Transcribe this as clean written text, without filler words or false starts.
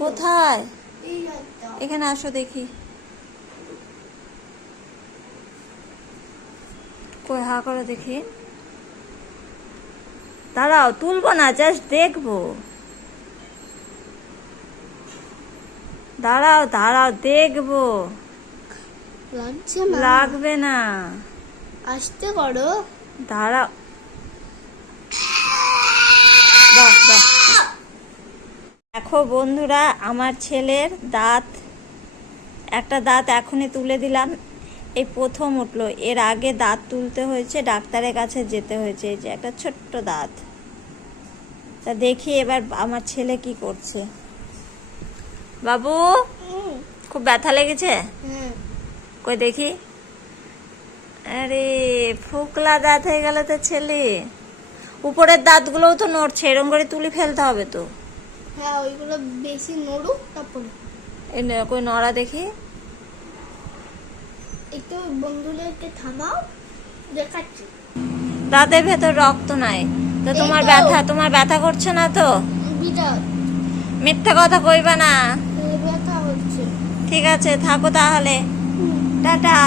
কোথায়? এখানে আসো দেখি। কই হা করে দেখি। দাঁড়াও, তুলবো না, জাস্ট দেখবো। দাঁড়াও দাঁড়াও, দেখবো। লাগবে না, আসতে করো। দাঁড়াও। দেখো বন্ধুরা, আমার ছেলের দাঁত, একটা দাঁত এখনই তুলে দিলাম। এই প্রথম উঠলো, এর আগে দাঁত তুলতে হয়েছে, ডাক্তারের কাছে যেতে হয়েছে। এই যে একটা ছোট্ট দাঁত। তা দেখি এবার আমার ছেলে কি করছে। বাবু, খুব ব্যথা লেগেছে? কই দেখি। আরে ফোকলা দাঁত হয়ে গেল তো ছেলে। উপরের দাঁতগুলোও তো নড়ছে, এরকম করে তুলে ফেলতে হবে তো। হ্যাঁ, ওইগুলো বেশি নড়ুক তারপরে। এই কই নড়া দেখি। একটু বন্ধুদেরকে থামাও, দেখাচ্ছি। দাঁতের ভেতর রক্ত নাই তো তোমার ব্যথা করছে না তো? মিথ্যা কথা কইবা না। ব্যথা হচ্ছে। ঠিক আছে, থাকো তাহলে। টাটা।